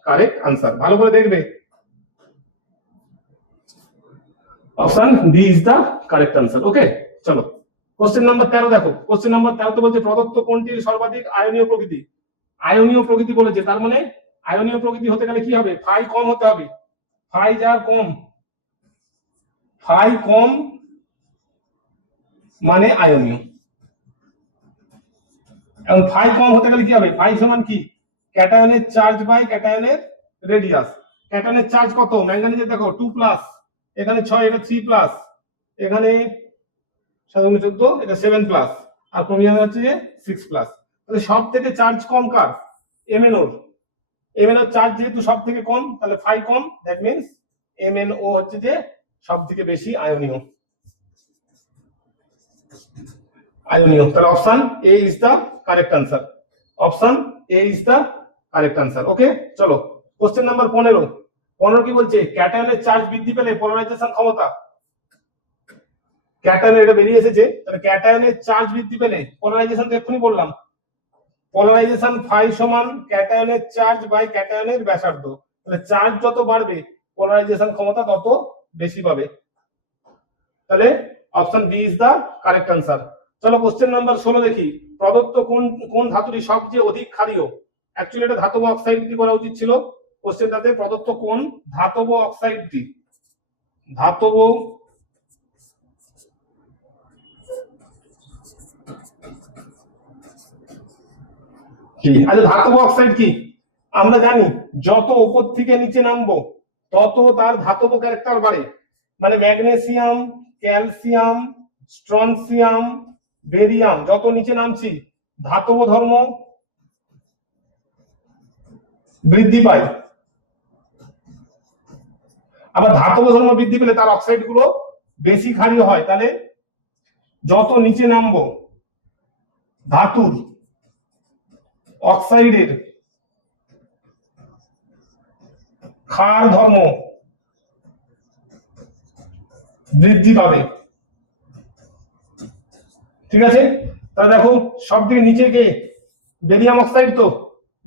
correct answer. ভালো করে দেখবে, option D is the correct answer. Okay, চলো কোশ্চেন নাম্বার 13 দেখো। কোশ্চেন নাম্বার 13 তে বলছে প্রদত্ত কোনটির সর্বাধিক আয়নীয় প্রকৃতি? আয়নীয় প্রকৃতি বলেছে, তার মানে আয়নীয় প্রকৃতি হতে গেলে কি হবে? ফাই কম হতে হবে। ফাই যার কম, ফাই কম মানে আয়নীয়। এবং ফাই কম হতে গেলে কি হবে? ফাই সমান কি? ক্যাটায়নের চার্জ বাই ক্যাটায়নের রেডিয়াস। ক্যাটায়নের চার্জ কত? ম্যাঙ্গানিজের দেখো 2+, এখানে 6, এটা 3+, এখানে 14, এটা 7+, আর ক্রোমিয়ামের হচ্ছে যে 6+। তাহলে সব থেকে চার্জ কম কার? MnO। MnO চার্জ যেহেতু সব থেকে কম, তাহলে ফাই কম, দ্যাট মিন্স MnO হচ্ছে যে সব থেকে বেশি আয়নীয়। আয়নীয়। তাহলে option A is the correct answer. Option A is the correct answer. Okay, চলো কোশ্চেন নাম্বার 15। 15 কি বলছে? ক্যাটায়নের চার্জ বৃদ্ধি পেলে পোলারাইজেশন ক্ষমতা। ক্যাটায়নের এটা বেরিয়ে এসেছে, তাহলে ক্যাটায়নের চার্জ বৃদ্ধি পেলে পোলারাইজেশন এক্ষুনি বললাম, পোলারাইজেশন ফাই সমান ক্যাটায়নের চার্জ বাই ক্যাটায়নের ব্যাসার্ধ। তাহলে চার্জ যত বাড়বে পোলারাইজেশন ক্ষমতা তত বেশি পাবে। তাহলে option B is the correct answer. চলো কোশ্চেন নাম্বার 16 দেখি। প্রদত্ত কোন ধাতুটি সবচেয়ে অধিক ক্ষারীয়? অ্যাকচুয়ালি এটা ধাতব অক্সাইডটি করা উচিত ছিল কোশ্চেনটাতে। প্রদত্ত কোন ধাতব অক্সাইডটি? ধাতব কি? আচ্ছা ধাতব অক্সাইড কি? আমরা জানি যত উপর থেকে নিচে নামবো তত তার ধাতব ক্যারেক্টার বাড়ে। মানে ম্যাগনেসিয়াম, ক্যালসিয়াম, স্ট্রনসিয়াম, বেরিয়াম, যত নিচে নামছি ধাতব ধর্ম বৃদ্ধি পায়। আবার ধাতব ধর্ম বৃদ্ধি পেলে তার অক্সাইড গুলো বেশি ক্ষারীয় হয়। তাহলে যত নিচে নামবো ধাতুর অক্সাইডের ক্ষার ধর্ম বৃদ্ধি পাবে। ঠিক আছে, তাহলে দেখো সব থেকে নিচে কে? Barium oxide. তো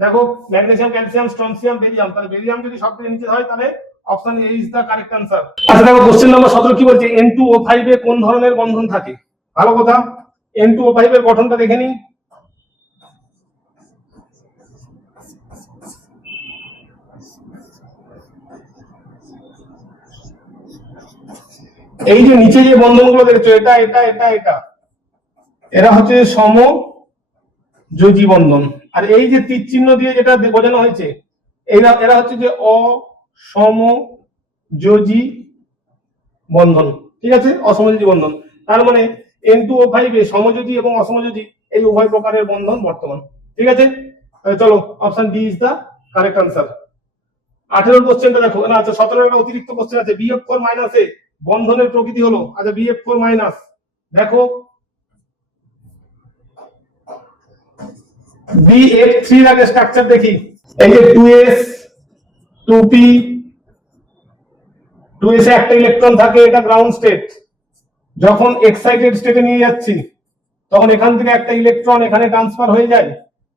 দেখো ম্যাগনেসিয়াম, ক্যালসিয়াম, স্ট্রনসিয়াম, বেরিয়াম। তাহলে বেরিয়াম যদি সব থেকে নিচে হয় তাহলে option A is the correct answer. আচ্ছা দেখো কোশ্চেন নাম্বার 17 কি বলছে? N2O5 এ কোন ধরনের বন্ধন থাকে? ভালো কথা, N2O5 এর গঠনটা দেখে নিই। এই যে নিচে যে বন্ধনগুলো দেখছো, এটা এটা এটা এটা, এরা হচ্ছে সমযোজী বন্ধন। আর এই যে তীর চিহ্ন দিয়ে যেটা বোঝানো হয়েছে, এরা এরা হচ্ছে যে অসমযোজী বন্ধন। ঠিক আছে, অসমযোজী বন্ধন। তার মানে N2O5 এ সমযোজী এবং অসমযোজী এই উভয় প্রকারের বন্ধন বর্তমান। ঠিক আছে, চলো option D is the correct answer. 18 কোশ্চেনটা দেখো না, আচ্ছা 17 একটা অতিরিক্ত কোশ্চেন আছে। BF4 মাইনাস এ বন্ধনের প্রকৃতি হলো, আচ্ছা BF4 মাইনাস দেখো, BF3 এর আগে স্ট্রাকচার দেখি। এই যে 2s 2p 2s এ একটা ইলেকট্রন থাকে, এটা গ্রাউন্ড স্টেট। যখন এক্সাইটেড স্টেটে নিয়ে যাচ্ছি তখন এখান থেকে একটা ইলেকট্রন এখানে ট্রান্সফার হয়ে যায়,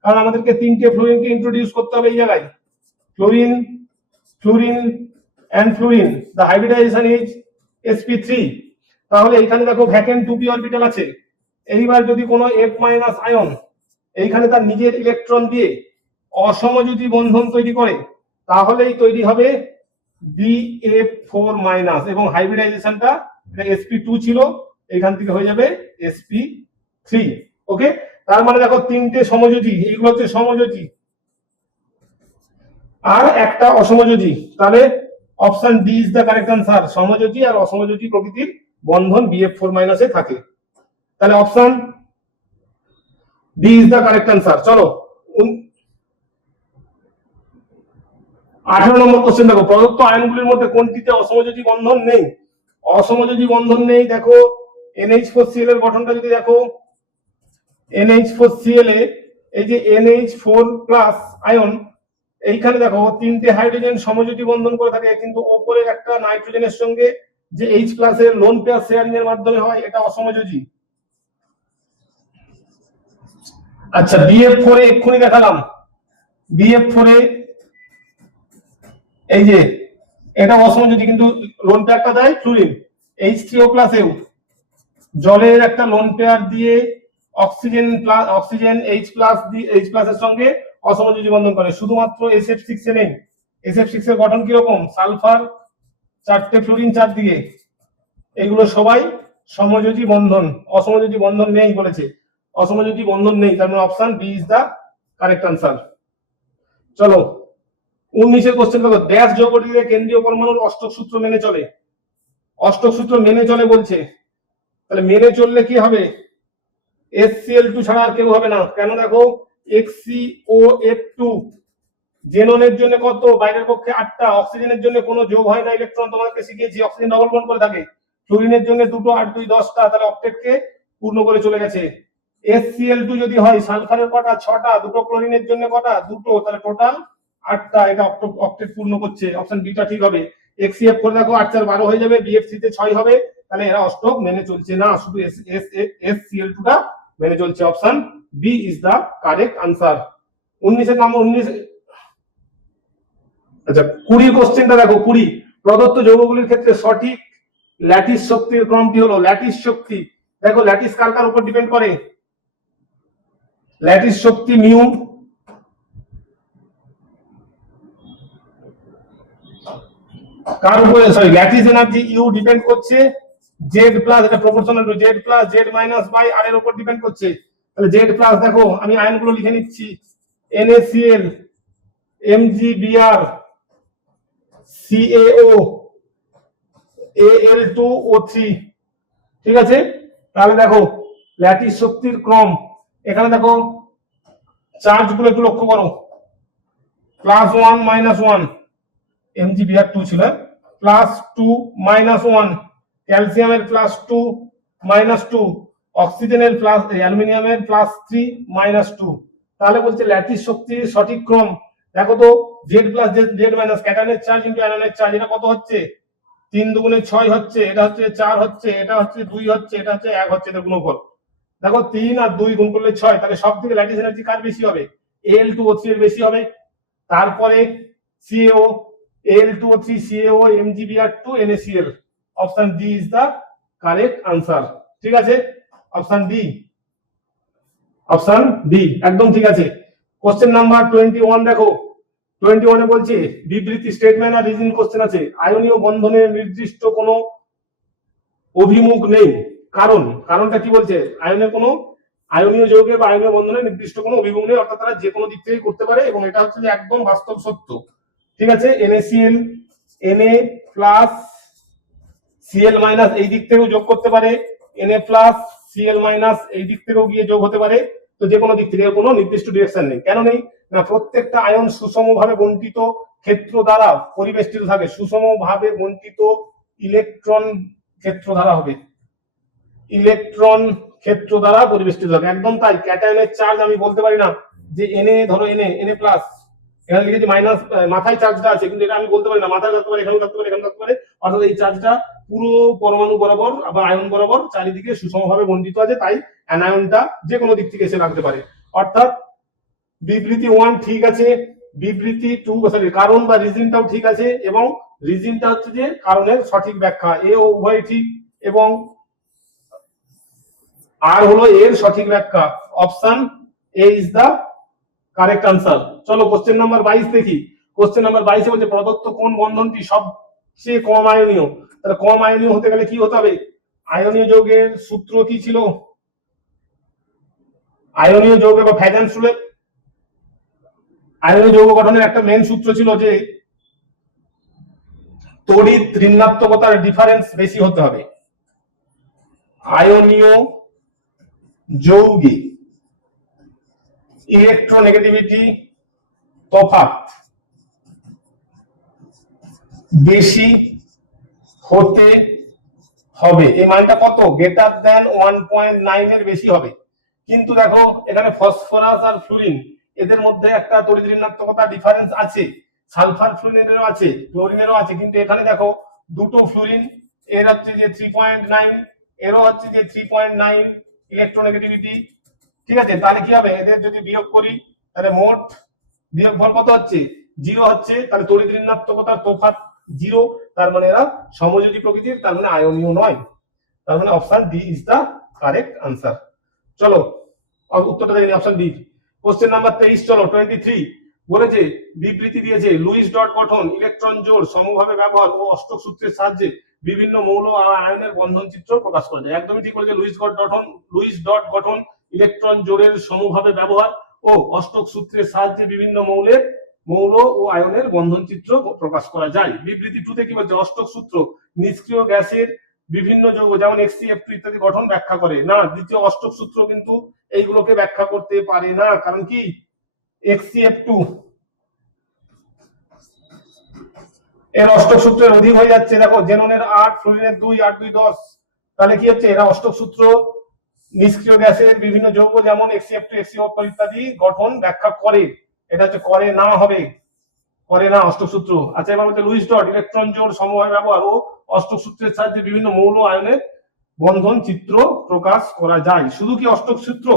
কারণ আমাদেরকে তিনটে ফ্লোরিনকে ইন্ট্রোডিউস করতে হবে এই জায়গায়, fluorine fluorine and fluorine. The hybridization is sp3। তাহলে এখানে দেখো ভ্যাকেন্ট 2p অরবিটাল আছে। এইবার যদি কোনো F- আয়ন এইখানে তার নিজের ইলেকট্রন দিয়ে অসমযোজী বন্ধন তৈরি করে, তাহলেই তৈরি হবে BF4- এবং হাইব্রিডাইজেশনটা sp2 ছিল, এখান থেকে হয়ে যাবে sp3। ওকে, তার মানে দেখো তিনটে সমযোজী, এইগুলো হচ্ছে সমযোজী আর একটা অসমযোজী। তাহলে option D is the correct answer. সমযোজী আর অসমযোজী প্রকৃতির বন্ধন BF4- এ থাকে। তাহলে option D is the correct answer. চলো 18 নম্বর কোশ্চেন দেখো, প্রদত্ত আয়নগুলির মধ্যে কোনটিতে অসমযোজী বন্ধন নেই? অসমযোজী বন্ধন নেই দেখো, NH4Cl এর গঠনটা যদি দেখো, NH4Cl এ এই যে NH4+ আয়ন, এইখানে দেখো তিনটে হাইড্রোজেন সমযোজী বন্ধন করে থাকে, কিন্তু ওপরের একটা নাইট্রোজেনের সঙ্গে যে H+ এর লোন পেয়ার শেয়ারিং এর মাধ্যমে হয়, এটা অসমযোজী। আচ্ছা BF4 এ এক্ষুনি দেখালাম, BF4 এ এই যে এটা অসমযোজী, কিন্তু লোন পেয়ারটা দেয় ফ্লুরিন। H3O+ এও জলের একটা লোন পেয়ার দিয়ে অক্সিজেন H+ এর সঙ্গে অসমযোজী বন্ধন করে। শুধুমাত্র SF6 এ নেই। SF6 এর গঠন কিরকম? সালফার 4টে ফ্লুরিন 4 দিকে, এগুলো সবাই সমযোজী বন্ধন। অসমযোজী বন্ধন নেই বলেছে, অসমযোজী বন্ধন নেই, তার মানে option B is the correct answer. চলো 19 এর কোশ্চেন দেখো, ড্যাশ যৌগটিতে কেন্দ্রীয় পরমাণুর অষ্টক সূত্র মেনে চলে। অষ্টক সূত্র মেনে চলে বলছে, তাহলে মেনে চললে কি হবে? HCl2 ছাড়া আর কেউ হবে না। কেন? দেখো HCOF2 জেননের জন্য কত? বাইরের পক্ষে 8টা। অক্সিজেনের জন্য কোনো যোগ হয় না, ইলেকট্রন তোমাদেরকে শিখিয়েছি, অক্সিজেন ডবল বন্ড করে থাকে। ফ্লুরিনের জন্য 2টো, 8 2 10টা, তাহলে অক্টেটকে পূর্ণ করে চলে গেছে। HCl2 যদি হয়, সালফারের কটা? 6টা। দুটো ক্লোরিনের জন্য কটা? 2টো, তাহলে টোটাল 8টা। এটা অক্টেট পূর্ণ করছে, অপশন বিটা ঠিক হবে। HCF করে দেখো 8 4 12 হয়ে যাবে, BF3 তে 6 হবে, তাহলে এরা অষ্টক মেনে চলছে না, শুধু HCl2 টা মেনে চলছে। Option B is the correct answer. 19 এর নাম্বার 19। আচ্ছা 20 কোশ্চেনটা দেখো, 20 প্রদত্ত যৌগগুলির ক্ষেত্রে সঠিক ল্যাটিস শক্তির ক্রমটি হলো। ল্যাটিস শক্তি দেখো, ল্যাটিস কার কার উপর ডিপেন্ড করে? ল্যাটিস শক্তি মিউ, কার উপরে? Sorry, lattice energy U depend করছে জেড প্লাস, এটা proportional to Z plus Z minus by R এর উপর ডিপেন্ড করছে। তাহলে জেড প্লাস দেখো, আমি আয়নগুলো লিখে নিচ্ছি, NaCl, MgBr, CaO, Al2O3। ঠিক আছে, তাহলে দেখো ল্যাটিস শক্তির ক্রম, এখানে দেখো চার্জ গুলো একটু লক্ষ্য করো, +1 -1, MgBr2 ছিল, +2 -1, ক্যালসিয়ামের +2 -2, অক্সিজেনের প্লাস, অ্যালুমিনিয়ামের +3 -2। তাহলে বলছে ল্যাটিস শক্তির সঠিক ক্রম দেখো তো, জেড প্লাস জেড মাইনাস, ক্যাটায়নের চার্জ ইনটু অ্যানোনের চার্জ, এটা কত হচ্ছে? 3 দুগুণে 6 হচ্ছে, এটা হচ্ছে 4 হচ্ছে, এটা হচ্ছে 2 হচ্ছে, এটা হচ্ছে 1 হচ্ছে, এটা গুণফল। দেখো 3 আর 2 গুণ করলে 6, তাহলে সব থেকে ল্যাটিস এনার্জি কার বেশি হবে? Al2O3 এর বেশি হবে। তারপরে CaO, Al2O3, CaO, MgBr2, NaCl। Option D is the correct answer. ঠিক আছে, অপশন ডি। অপশন ডি একদম ঠিক আছে। কোশ্চেন নাম্বার 21 দেখো, 21 বলছে বিবৃতি স্টেটমেন্ট আর রিজন কোশ্চেন আছে। আয়নীয় বন্ধনের নির্দিষ্ট কোনো অভিমুখ নেই, কারণটা কি বলছে? আয়নীয় যৌগের বা আয়নীয় বন্ধনের নির্দিষ্ট কোনো অভিমুখ নেই, অর্থাৎ তারা যে কোনো দিক থেকে করতে পারে, এবং এটা হচ্ছে যে একদম বাস্তব সত্য। ঠিক আছে, NaCl Na plus Cl minus এই দিক থেকেও যোগ করতে পারে, Na প্লাস Cl মাইনাস এই দিক থেকেও গিয়ে যোগ হতে পারে। তো যে কোনো দিক থেকে কোনো নির্দিষ্ট ডিরেকশন নেই। কেন নেই? না, প্রত্যেকটা আয়ন সুষমভাবে বণ্টিত ক্ষেত্র দ্বারা পরিবেষ্টিত থাকে। সুষমভাবে বণ্টিত ইলেকট্রন ক্ষেত্র দ্বারা হবে, ইলেকট্রন ক্ষেত্র দ্বারা পরিবেষ্টিত থাকে। একদম তাই। ক্যাটায়নের চার্জ আমি বলতে পারি না যে ধরো Na প্লাস, এখানে লিখেছি মাইনাস, মাথায় চার্জটা আছে, কিন্তু এটা আমি বলতে পারি না মাথায় থাকতে পারে, এখানে থাকতে পারে, এখানে থাকতে পারে। অর্থাৎ এই চার্জটা পুরো পরমাণু বরাবর বা আয়ন বরাবর চারিদিকে সুষমভাবে বণ্টিত আছে, তাই অ্যানায়নটা যে কোনো দিক থেকে এসে লাগতে পারে। অর্থাৎ বিবৃতি 1 ঠিক আছে, বিবৃতি 2 সরি কারণ বা রিজনটাও ঠিক আছে, এবং রিজনটা হচ্ছে যে কারণের সঠিক ব্যাখ্যা। এ ও উভয় ঠিক, এবং আর হলো এর সঠিক ব্যাখ্যা। Option A is the correct answer. চলো কোশ্চেন নাম্বার 22 দেখি। কোশ্চেন নাম্বার 22 বলছে প্রদত্ত কোন বন্ধনটি সবচেয়ে কম আয়নীয়? তাহলে কম আয়নীয় হতে গেলে কি হতে হবে? আয়নীয় যৌগের সূত্র কি ছিল? আয়নীয় যৌগে বা ফ্যাজান্স রুলে আয়নীয় যৌগ গঠনের একটা মেন সূত্র ছিল যে তড়িৎ ঋণাত্মকতার ডিফারেন্স বেশি হতে হবে। আয়নীয় যৌগে ইলেকট্রোনেগেটিভিটি তফাৎ বেশি হতে হবে। এই মানটা কত? গ্রেটার দ্যান 1.9 এর বেশি হবে। কিন্তু দেখো এখানে ফসফরাস আর ফ্লুরিন এদের মধ্যে একটা তড়িৎ ঋণাত্মকতা ডিফারেন্স আছে, সালফার ফ্লুরিনেরও আছে, ক্লোরিনেরও আছে, কিন্তু এখানে দেখো দুটো ফ্লুরিন, এর হচ্ছে যে 3.9, এরও হচ্ছে যে 3.9 ইলেকট্রোনেগেটিভিটি। ঠিক আছে, তাহলে কি হবে? এদের যদি বিয়োগ করি তাহলে মোট বিয়োগফল কত হচ্ছে? 0 হচ্ছে। তাহলে তড়িৎ ঋণাত্মকতার তফাৎ 0, তার মানে এরা সমযোজী প্রকৃতির, তার মানে আয়নীয় নয়। তার মানে option D is the correct answer. চলো উত্তরটা দেখে নিই, অপশন ডি। কোশ্চেন নাম্বার 23 চলো 23 বলেছে বিবৃতি দিয়েছে লুইস ডট গঠন, ইলেকট্রন জোড়, সমভাবে ব্যবহার ও অষ্টক সূত্রের সাহায্যে বিভিন্ন মৌল আয়নের বন্ধন চিত্র প্রকাশ করা যায়। একদমই ঠিক বলেছে। লুইস ডট গঠন, ইলেকট্রন জোড়ের সমভাবে ব্যবহার ও অষ্টক সূত্রের সাহায্যে বিভিন্ন মৌল ও আয়নের বন্ধন চিত্র প্রকাশ করা যায়। বিবৃতি 2 তে কি বলছে? অষ্টক সূত্র নিষ্ক্রিয় গ্যাসের বিভিন্ন যৌগ যেমন HCF2 ইত্যাদি গঠন ব্যাখ্যা করে না। দ্বিতীয় অষ্টক সূত্র কিন্তু এইগুলোকে ব্যাখ্যা করতে পারে না। কারণ কি? HCF2 এর অষ্টক সূত্রের অধিক হয়ে যাচ্ছে। দেখো জেননের 8, ফ্লুরিনের 2, 8 2 10। তাহলে কি হচ্ছে? এরা অষ্টক সূত্র নিষ্ক্রিয় গ্যাসের বিভিন্ন যৌগ যেমন HCF2 HCO4 ইত্যাদি গঠন ব্যাখ্যা করে। এটা হচ্ছে করে না, হবে করে না অষ্টক সূত্র। আচ্ছা, এবার বলতে লুইস ডট ইলেকট্রন জোড়, সমভাবে ব্যবহার ও অষ্টক সূত্রের সাহায্যে বিভিন্ন মৌল আয়নের বন্ধন চিত্র প্রকাশ করা যায়। শুধু কি অষ্টক সূত্র?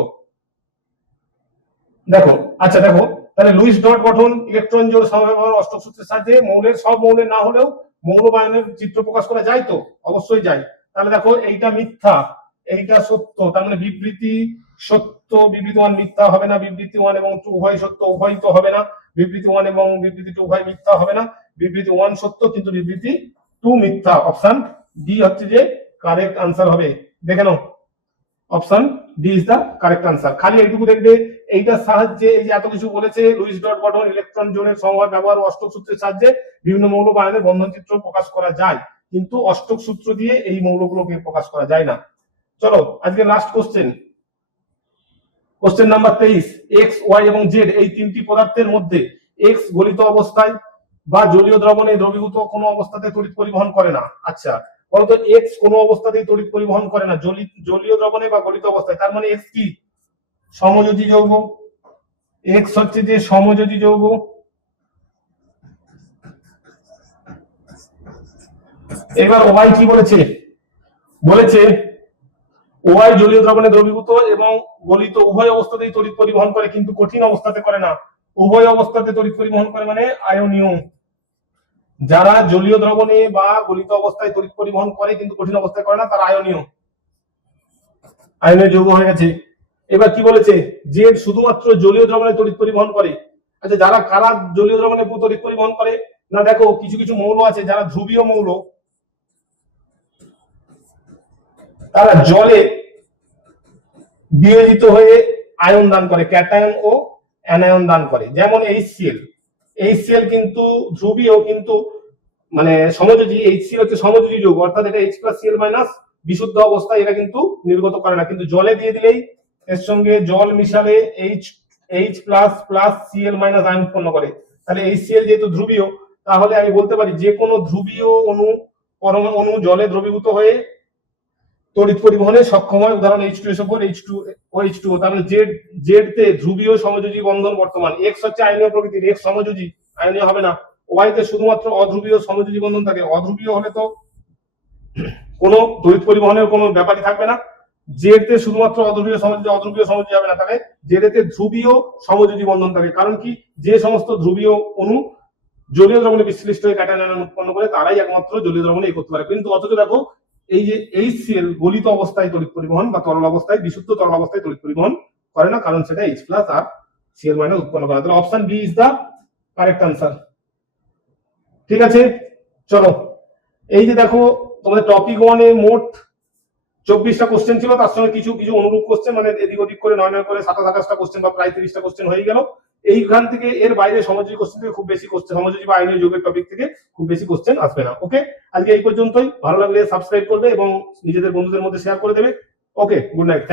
দেখো আচ্ছা দেখো, তাহলে লুইস ডট গঠন, ইলেকট্রন জোড়, সমভাবে ব্যবহার, অষ্টক সূত্রের সাহায্যে সব মৌলের না হলেও মৌল আয়নের চিত্র প্রকাশ করা যায়। তো অবশ্যই যায়। তাহলে দেখো এইটা মিথ্যা, এইটা সত্য, তার মানে বিবৃতি সত্য, বিবৃতি 1 মিথ্যা হবে না, বিবৃতি 1 এবং 2 উভয় সত্য, উভয় তো হবে না, বিবৃতি 1 এবং বিবৃতি 2 উভয় মিথ্যা হবে না, বিবৃতি 1 সত্য কিন্তু বিবৃতি 2 মিথ্যা। অপশন ডি হচ্ছে যে কারেক্ট আনসার হবে। দেখে নাও, option D is the correct answer. খালি এইটুকু দেখবে, এইটার সাহায্যে এই যে এত কিছু বলেছে, লুইস ডট গঠন, ইলেকট্রন জোড়ের সমভাবে ব্যবহার ও অষ্টক সূত্রের সাহায্যে বিভিন্ন মৌল বা আয়নের বন্ধন চিত্র প্রকাশ করা যায়, কিন্তু অষ্টক সূত্র দিয়ে এই মৌলগুলোকে প্রকাশ করা যায় না। চলো আজকে last question, question number 23। X, Y এবং জেড এই তিনটি পদার্থের মধ্যে এক্স গলিত অবস্থায় বা জলীয় দ্রবণে দ্রবীভূত কোনো অবস্থাতে তড়িৎ পরিবহন করে না। আচ্ছা বলতো এক্স কোনো অবস্থাতেই তড়িৎ পরিবহন করে না জলীয় দ্রবণে বা গলিত অবস্থায়, তার মানে এক্স কি? সমযোজী যৌগ। এক্স হচ্ছে যে সমযোজী যৌগ। এবার ওয়াই কি বলেছে? বলেছে ওয়াই জলীয় দ্রবণে দ্রবীভূত এবং গলিত উভয় অবস্থাতেই তড়িৎ পরিবহন করে, কিন্তু কঠিন অবস্থাতে করে না। উভয় অবস্থাতে তড়িৎ পরিবহন করে মানে আয়নীয়। যারা জলীয় দ্রবণে বা গলিত অবস্থায় তড়িৎ পরিবহন করে কিন্তু কঠিন অবস্থায় করে না, তারা আয়নীয় যৌগ হয়ে গেছে। এবার কি বলেছে, জেড শুধুমাত্র জলীয় দ্রবণে তড়িৎ পরিবহন করে। আচ্ছা, যারা কারা জলীয় দ্রবণে তড়িৎ পরিবহন করে? না দেখো, কিছু কিছু মৌল আছে যারা ধ্রুবীয় মৌল, তারা জলে বিয়োজিত হয়ে আয়ন দান করে, ক্যাটায়ন ও অ্যানায়ন দান করে। যেমন HCl, HCl কিন্তু ধ্রুবীয় কিন্তু মানে সমযোজী। HCl হচ্ছে সমযোজী যৌগ, অর্থাৎ এটা H+Cl- বিশুদ্ধ অবস্থায় এটা কিন্তু নির্গত করে না, কিন্তু জলে দিয়ে দিলেই এর সঙ্গে জল মিশালে H+Cl- আয়ন উৎপন্ন করে। তাহলে HCl যেহেতু ধ্রুবীয়, তাহলে আমি বলতে পারি যে কোনো ধ্রুবীয় অণু জলে দ্রবীভূত হয়ে তড়িৎ পরিবহনে সক্ষম হয়। উদাহরণ H2SO4, H2O। তাহলে জেড তে ধ্রুবীয় সমযোজী বন্ধন বর্তমান। এক্স হচ্ছে আয়নীয় প্রকৃতির, এক্স সমযোজী, আয়নীয় হবে না। ওয়াই তে শুধুমাত্র অধ্রুবীয় সমযোজী বন্ধন থাকে। অধ্রুবীয় হলে তো কোনো তড়িৎ পরিবহনের কোনো ব্যাপারই থাকবে না। জেড তে শুধুমাত্র অধ্রুবীয় সমযোজী হবে না, তাহলে জেড তে ধ্রুবীয় সমযোজী বন্ধন থাকে। কারণ কি, যে সমস্ত ধ্রুবীয় অণু জলীয় দ্রবণে বিশ্লিষ্ট হয়ে ক্যাটায়ন আয়ন উৎপন্ন করে তারাই একমাত্র জলীয় দ্রবণে করতে পারে। কিন্তু অথচ দেখো, এই যে HCl গলিত অবস্থায় তড়িৎ পরিবহন বা তরল অবস্থায়, বিশুদ্ধ তরল অবস্থায় তড়িৎ পরিবহন করে না, কারণ সেটা H+ আর Cl- উৎপন্ন করে। তাহলে option B is the correct answer. ঠিক আছে, চলো। এই যে দেখো, তোমাদের টপিক 1 এ মোট 24টা কোশ্চেন ছিল, তার সঙ্গে কিছু কিছু অনুরূপ কোশ্চেন, মানে এদিক ওদিক করে 9 করে 27-28টা কোশ্চেন বা প্রায় 30টা কোশ্চেন হয়ে গেল। এইখান থেকে এর বাইরে সমযোজী কোশ্চেন থেকে খুব বেশি কোশ্চেন, সমযোজী বা আইনীয় যৌগের টপিক থেকে খুব বেশি কোশ্চেন আসবে না। ওকে, আজকে এই পর্যন্তই। ভালো লাগলে সাবস্ক্রাইব করবে এবং নিজেদের বন্ধুদের মধ্যে শেয়ার করে দেবে। ওকে, গুড নাইট, থ্যাংক ইউ।